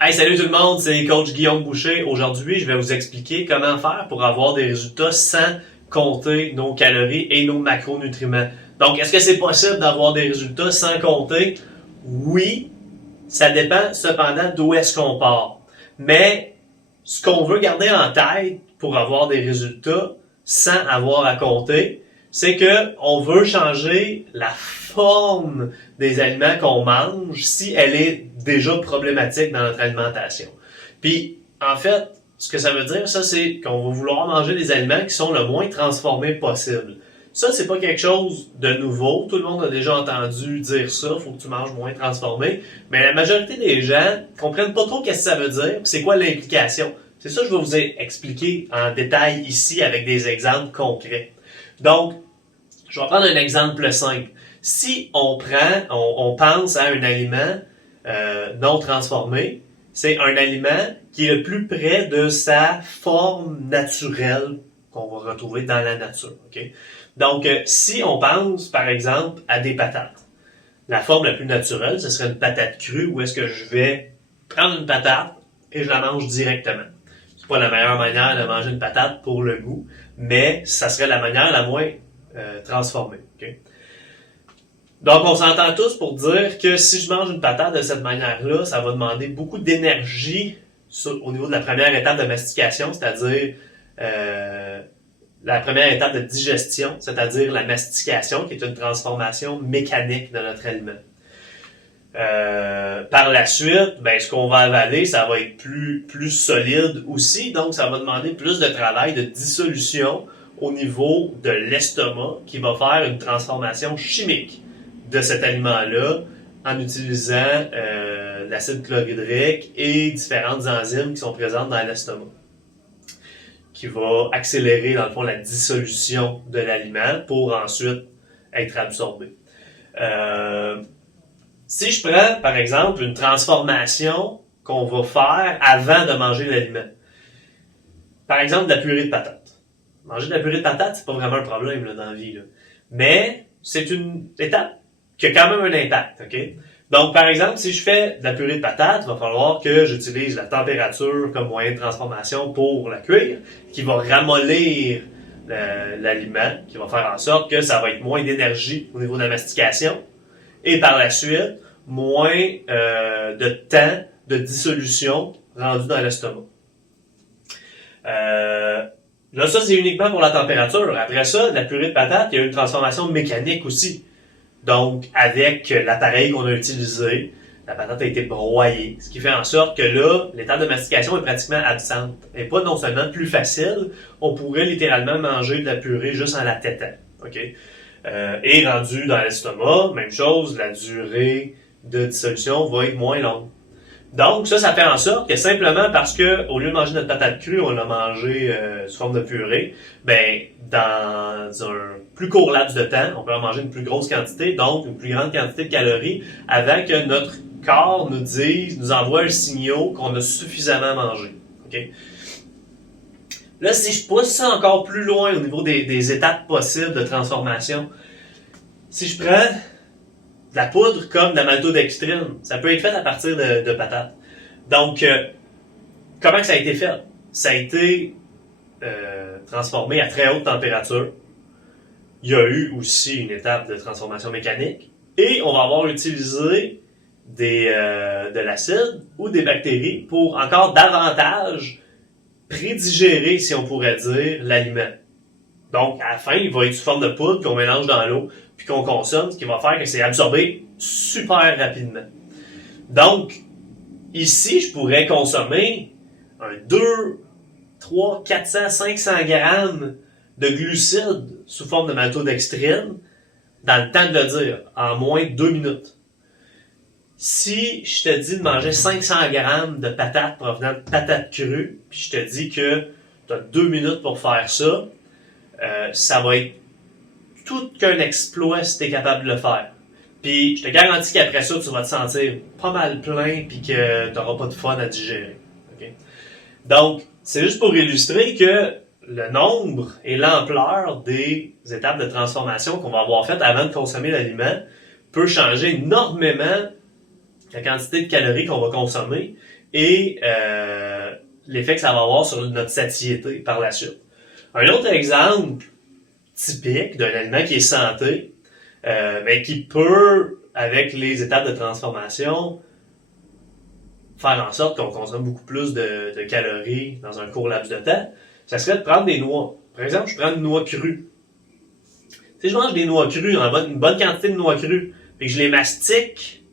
Hey, salut tout le monde, c'est coach Guillaume Boucher. Aujourd'hui, je vais vous expliquer comment faire pour avoir des résultats sans compter nos calories et nos macronutriments. Donc, est-ce que c'est possible d'avoir des résultats sans compter? Oui, ça dépend cependant d'où est-ce qu'on part. Mais ce qu'on veut garder en tête pour avoir des résultats sans avoir à compter, c'est que on veut changer la forme des aliments qu'on mange si elle est déjà problématique dans notre alimentation. Puis, en fait, ce que ça veut dire, ça, c'est qu'on va vouloir manger des aliments qui sont le moins transformés possible. Ça, c'est pas quelque chose de nouveau. Tout le monde a déjà entendu dire ça. Faut que tu manges moins transformé. Mais la majorité des gens comprennent pas trop qu'est-ce que ça veut dire. Puis c'est quoi l'implication. C'est ça que je vais vous expliquer en détail ici avec des exemples concrets. Donc, je vais prendre un exemple simple. Si on pense à un aliment non transformé, c'est un aliment qui est le plus près de sa forme naturelle qu'on va retrouver dans la nature. Okay? Donc, si on pense, par exemple, à des patates, la forme la plus naturelle, ce serait une patate crue où est-ce que je vais prendre une patate et je la mange directement. C'est pas la meilleure manière de manger une patate pour le goût, mais ça serait la manière la moins transformée. Okay? Donc, on s'entend tous pour dire que si je mange une patate de cette manière-là, ça va demander beaucoup d'énergie au niveau de la première étape de mastication, c'est-à-dire la première étape de digestion, c'est-à-dire la mastication, qui est une transformation mécanique de notre aliment. Par la suite, ben, ce qu'on va avaler, ça va être plus solide aussi, donc ça va demander plus de travail de dissolution au niveau de l'estomac qui va faire une transformation chimique de cet aliment-là en utilisant l'acide chlorhydrique et différentes enzymes qui sont présentes dans l'estomac, qui va accélérer, dans le fond, la dissolution de l'aliment pour ensuite être absorbé. Si je prends, par exemple, une transformation qu'on va faire avant de manger l'aliment, par exemple, de la purée de patates. Manger de la purée de patates, c'est pas vraiment un problème là, dans la vie. Là. Mais c'est une étape qui a quand même un impact. Okay? Donc, par exemple, si je fais de la purée de patates, il va falloir que j'utilise la température comme moyen de transformation pour la cuire, qui va ramollir l'aliment, qui va faire en sorte que ça va être moins d'énergie au niveau de la mastication, et par la suite, moins de temps de dissolution rendu dans l'estomac. Là, ça, c'est uniquement pour la température. Après ça, la purée de patates, il y a une transformation mécanique aussi. Donc, avec l'appareil qu'on a utilisé, la patate a été broyée, ce qui fait en sorte que là, l'étape de mastication est pratiquement absente. Et pas non seulement plus facile, on pourrait littéralement manger de la purée juste en la tétant. Okay? Et rendu dans l'estomac, même chose, la durée de dissolution va être moins longue. Donc, ça fait en sorte que simplement parce que, au lieu de manger notre patate crue, on l'a mangé sous forme de purée, ben, dans un plus court laps de temps, on peut en manger une plus grosse quantité, donc une plus grande quantité de calories, avant que notre corps nous envoie un signal qu'on a suffisamment mangé. Okay? Là, si je pousse ça encore plus loin au niveau des étapes possibles de transformation, si je prends de la poudre comme de la maltodextrine, ça peut être fait à partir de patates. Donc, comment que ça a été fait? Ça a été transformé à très haute température. Il y a eu aussi une étape de transformation mécanique. Et on va avoir utilisé de l'acide ou des bactéries pour encore davantage prédigérer, si on pourrait dire, l'aliment. Donc, à la fin, il va être sous forme de poudre qu'on mélange dans l'eau puis qu'on consomme, ce qui va faire que c'est absorbé super rapidement. Donc, ici, je pourrais consommer un 2, 3, 400, 500 grammes de glucides sous forme de maltodextrine dans le temps de le dire, en moins de 2 minutes. Si je te dis de manger 500 grammes de patates provenant de patates crues, puis je te dis que tu as 2 minutes pour faire ça, ça va être tout qu'un exploit si tu es capable de le faire. Puis je te garantis qu'après ça, tu vas te sentir pas mal plein puis que tu n'auras pas de fun à digérer. Okay? Donc, c'est juste pour illustrer que le nombre et l'ampleur des étapes de transformation qu'on va avoir faites avant de consommer l'aliment peut changer énormément la quantité de calories qu'on va consommer et l'effet que ça va avoir sur notre satiété par la suite. Un autre exemple typique d'un aliment qui est santé, mais qui peut, avec les étapes de transformation, faire en sorte qu'on consomme beaucoup plus de calories dans un court laps de temps, ça serait de prendre des noix. Par exemple, je prends une noix crue. Si je mange des noix crues, une bonne quantité de noix crues, puis que je les mastique,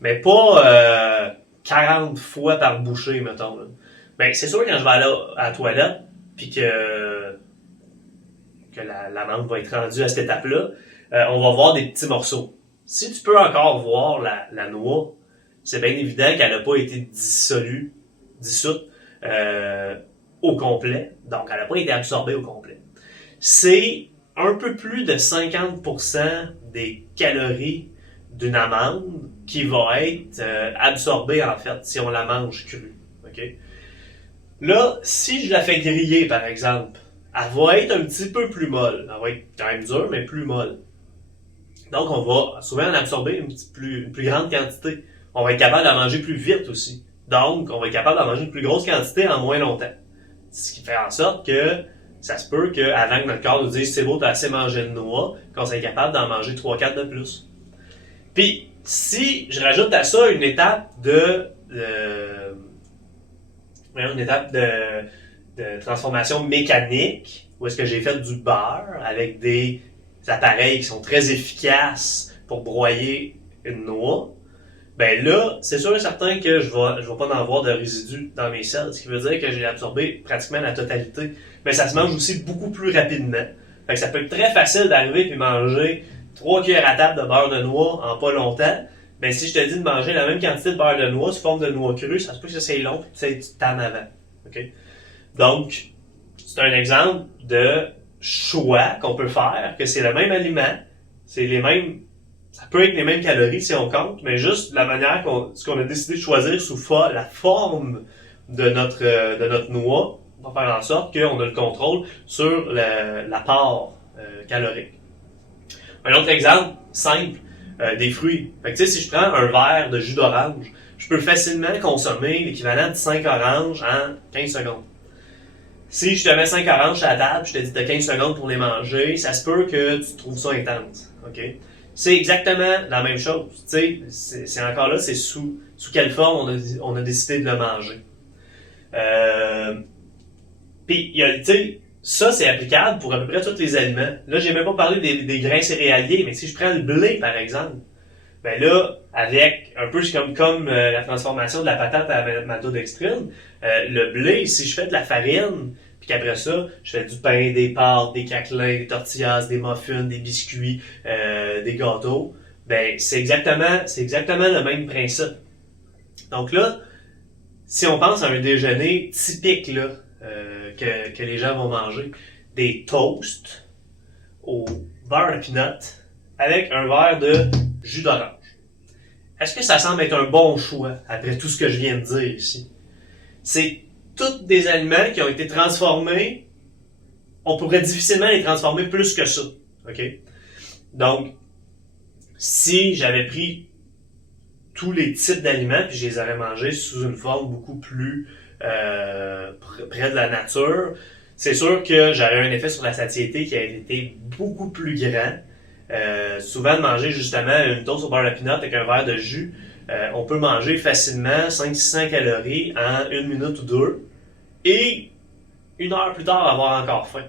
mais pas 40 fois par bouchée, mettons. Là. Ben, c'est sûr que quand je vais aller à la toilette, puis que la menthe va être rendue à cette étape-là, on va voir des petits morceaux. Si tu peux encore voir la noix, c'est bien évident qu'elle n'a pas été dissoute au complet. Donc, elle n'a pas été absorbée au complet. C'est un peu plus de 50% des calories d'une amande qui va être absorbée, en fait, si on la mange crue. Okay? Là, si je la fais griller, par exemple, elle va être un petit peu plus molle. Elle va être quand même dure, mais plus molle. Donc, on va souvent en absorber une plus grande quantité. On va être capable d'en manger plus vite aussi. Donc, on va être capable d'en manger une plus grosse quantité en moins longtemps. Ce qui fait en sorte que ça se peut qu'avant que notre corps nous dise « c'est beau, t'as assez mangé de noix », qu'on soit capable d'en manger 3-4 de plus. Puis, si je rajoute à ça une étape de transformation mécanique, où est-ce que j'ai fait du beurre avec des appareils qui sont très efficaces pour broyer une noix, ben là, c'est sûr et certain que je vais pas en avoir de résidus dans mes selles, ce qui veut dire que j'ai absorbé pratiquement la totalité. Mais ça se mange aussi beaucoup plus rapidement. Fait que ça peut être très facile d'arriver et manger 3 cuillères à table de beurre de noix en pas longtemps. Ben si je te dis de manger la même quantité de beurre de noix sous forme de noix crue, ça se peut que c'est long et que tu tannes avant. Okay? Donc, c'est un exemple de choix qu'on peut faire, que c'est le même aliment, c'est les mêmes, ça peut être les mêmes calories si on compte, mais juste la manière ce qu'on a décidé de choisir sous la forme de notre noix va faire en sorte qu'on a le contrôle sur l'apport calorique. Un autre exemple simple, des fruits. Fait que, tu sais, si je prends un verre de jus d'orange, je peux facilement consommer l'équivalent de 5 oranges en 15 secondes. Si je te mets 5 oranges à la table, je te dis que tu as 15 secondes pour les manger, ça se peut que tu trouves ça intense. Okay? C'est exactement la même chose. Tu sais, c'est encore là, c'est sous quelle forme on a décidé de le manger. Puis, tu sais, ça, c'est applicable pour à peu près tous les aliments. Là, j'ai même pas parlé des grains céréaliers, mais si je prends le blé, par exemple, ben là, avec un peu comme la transformation de la patate à la maltodextrine, le blé, si je fais de la farine, puis qu'après ça, je fais du pain, des pâtes, des craquelins, des tortillas, des muffins, des biscuits, des gâteaux, ben c'est exactement le même principe. Donc là, si on pense à un déjeuner typique là, que les gens vont manger, des toasts au beurre de peanut avec un verre de jus d'orange. Est-ce que ça semble être un bon choix après tout ce que je viens de dire ici? C'est tous des aliments qui ont été transformés. On pourrait difficilement les transformer plus que ça. Okay? Donc, si j'avais pris tous les types d'aliments puis je les aurais mangés sous une forme beaucoup plus près de la nature, c'est sûr que j'aurais un effet sur la satiété qui a été beaucoup plus grand. Souvent de manger justement une toast au beurre de peanut avec un verre de jus, on peut manger facilement 500-600 calories en 1 minute ou 2 et 1 heure plus tard avoir encore faim.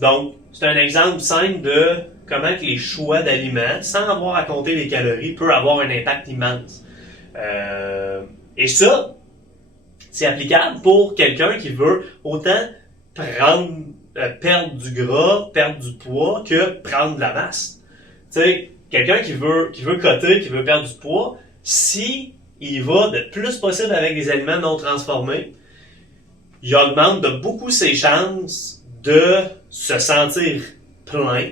Donc, c'est un exemple simple de comment que les choix d'aliments, sans avoir à compter les calories, peut avoir un impact immense. Et ça, c'est applicable pour quelqu'un qui veut autant perdre du gras, perdre du poids, que prendre de la masse. Tu sais, quelqu'un qui veut coter, qui veut perdre du poids, si il va le plus possible avec des aliments non transformés, il augmente de beaucoup ses chances de se sentir plein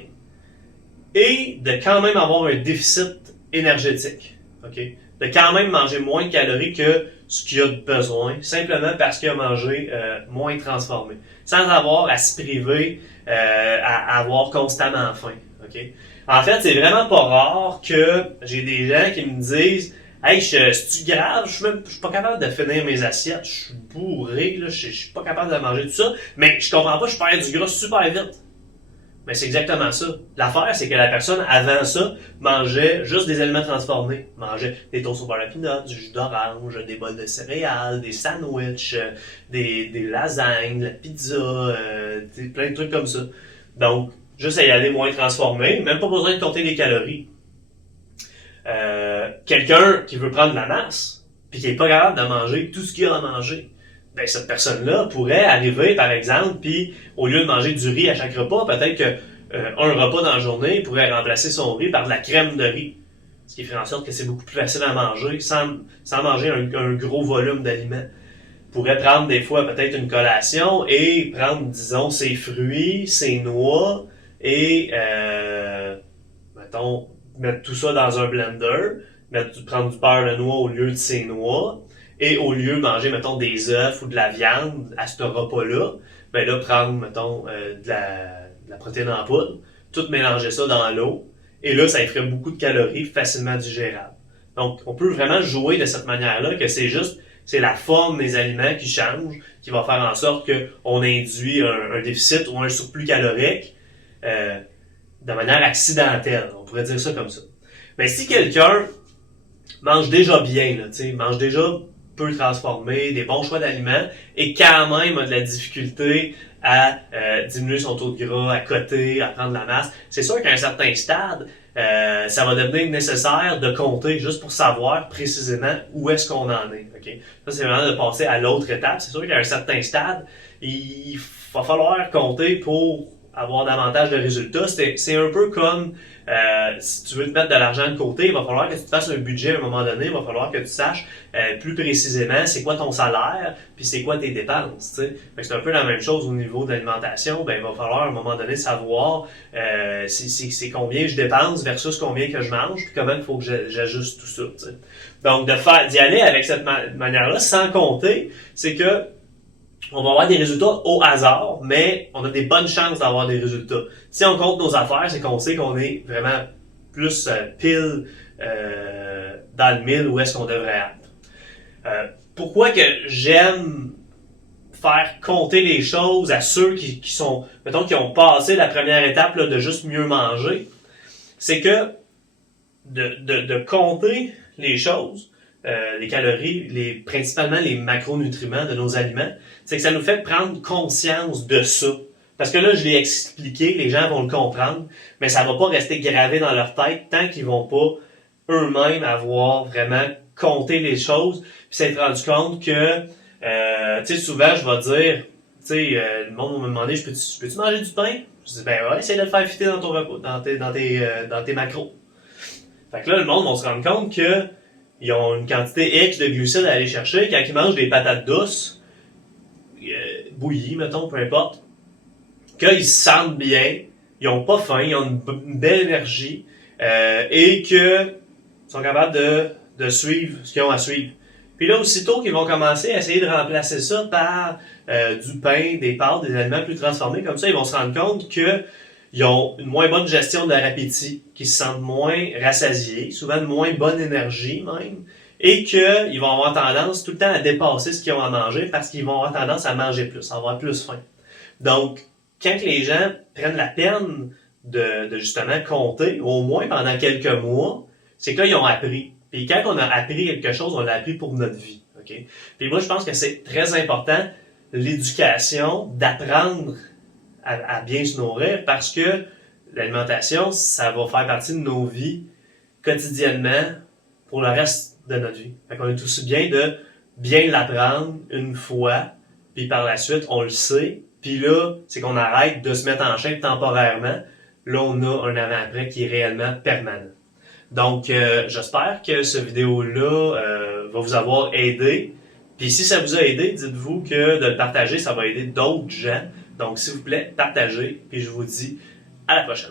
et de quand même avoir un déficit énergétique. Okay? De quand même manger moins de calories que ce qu'il a besoin, simplement parce qu'il a mangé moins transformé, sans avoir à se priver, à avoir constamment faim. Okay? En fait, c'est vraiment pas rare que j'ai des gens qui me disent Hey, c'est-tu grave? Je suis pas capable de finir mes assiettes. Je suis bourré, là. Je suis pas capable de manger tout ça. Mais je comprends pas, je perds du gras super vite. Mais c'est exactement ça. L'affaire, c'est que la personne, avant ça, mangeait juste des aliments transformés. Mangeait des toasts au beurre de pinot, du jus d'orange, des bols de céréales, des sandwichs, des lasagnes, de la pizza, plein de trucs comme ça. Donc, juste à y aller moins transformé, même pas besoin de compter les calories. Quelqu'un qui veut prendre de la masse, puis qui est pas capable de manger tout ce qu'il a à manger, ben cette personne-là pourrait arriver, par exemple, puis au lieu de manger du riz à chaque repas, peut-être que un repas dans la journée, il pourrait remplacer son riz par de la crème de riz. Ce qui fait en sorte que c'est beaucoup plus facile à manger sans manger un gros volume d'aliments. Il pourrait prendre des fois peut-être une collation et prendre, disons, ses fruits, ses noix et, mettons, mettre tout ça dans un blender, prendre du beurre de noix au lieu de ses noix, et au lieu de manger, mettons, des œufs ou de la viande à ce repas-là, ben là, prendre, mettons, de la protéine en poudre, tout mélanger ça dans l'eau, et là, ça ferait beaucoup de calories facilement digérables. Donc, on peut vraiment jouer de cette manière-là, que c'est la forme des aliments qui change, qui va faire en sorte qu'on induit un déficit ou un surplus calorique de manière accidentelle. On pourrait dire ça comme ça. Mais si quelqu'un mange déjà bien, là, mange déjà peu transformé, des bons choix d'aliments, et quand même a de la difficulté à diminuer son taux de gras, à coter, à prendre de la masse, c'est sûr qu'à un certain stade, ça va devenir nécessaire de compter juste pour savoir précisément où est-ce qu'on en est. Okay? Ça, c'est vraiment de passer à l'autre étape. C'est sûr qu'à un certain stade, il va falloir compter pour avoir davantage de résultats. C'est un peu comme si tu veux te mettre de l'argent de côté, il va falloir que tu te fasses un budget à un moment donné, il va falloir que tu saches plus précisément c'est quoi ton salaire, puis c'est quoi tes dépenses. T'sais. C'est un peu la même chose au niveau de l'alimentation. Ben, il va falloir à un moment donné savoir c'est combien je dépense versus combien que je mange, puis comment il faut que j'ajuste tout ça. T'sais. Donc d'y aller avec cette manière-là, sans compter, c'est que on va avoir des résultats au hasard, mais on a des bonnes chances d'avoir des résultats. Si on compte nos affaires, c'est qu'on sait qu'on est vraiment plus pile dans le mille où est-ce qu'on devrait être. Pourquoi que j'aime faire compter les choses à ceux qui sont, mettons, qui ont passé la première étape là, de juste mieux manger, c'est que de compter les choses, les calories, principalement les macronutriments de nos aliments, c'est que ça nous fait prendre conscience de ça. Parce que là, je l'ai expliqué, les gens vont le comprendre, mais ça va pas rester gravé dans leur tête tant qu'ils vont pas eux-mêmes avoir vraiment compté les choses, puis s'être rendu compte que, tu sais, souvent, je vais dire, tu sais, le monde va me demander, je peux-tu manger du pain? Je dis, ben ouais, essaye de le faire fitter dans ton repas, dans tes macros. Fait que là, le monde va se rendre compte que ils ont une quantité X de glucides à aller chercher. Quand ils mangent des patates douces, bouillies, mettons, peu importe, qu'ils se sentent bien, ils ont pas faim, ils ont une belle énergie, et qu'ils sont capables de suivre ce qu'ils ont à suivre. Puis là, aussitôt qu'ils vont commencer à essayer de remplacer ça par du pain, des pâtes, des aliments plus transformés, comme ça, ils vont se rendre compte que ils ont une moins bonne gestion de leur appétit, qu'ils se sentent moins rassasiés, souvent une moins bonne énergie même, et qu'ils vont avoir tendance tout le temps à dépasser ce qu'ils ont à manger parce qu'ils vont avoir tendance à manger plus, à avoir plus faim. Donc, quand les gens prennent la peine de justement compter, au moins pendant quelques mois, c'est que là, ils ont appris. Puis quand on a appris quelque chose, on l'a appris pour notre vie. Okay? Puis moi, je pense que c'est très important, l'éducation, d'apprendre à bien se nourrir parce que l'alimentation, ça va faire partie de nos vies quotidiennement pour le reste de notre vie. Fait qu'on est aussi bien de bien l'apprendre une fois, puis par la suite, on le sait, puis là, c'est qu'on arrête de se mettre en chaîne temporairement. Là, on a un avant-après qui est réellement permanent. Donc, j'espère que cette vidéo-là va vous avoir aidé. Puis si ça vous a aidé, dites-vous que de le partager, ça va aider d'autres gens. Donc, s'il vous plaît, partagez. Puis je vous dis à la prochaine.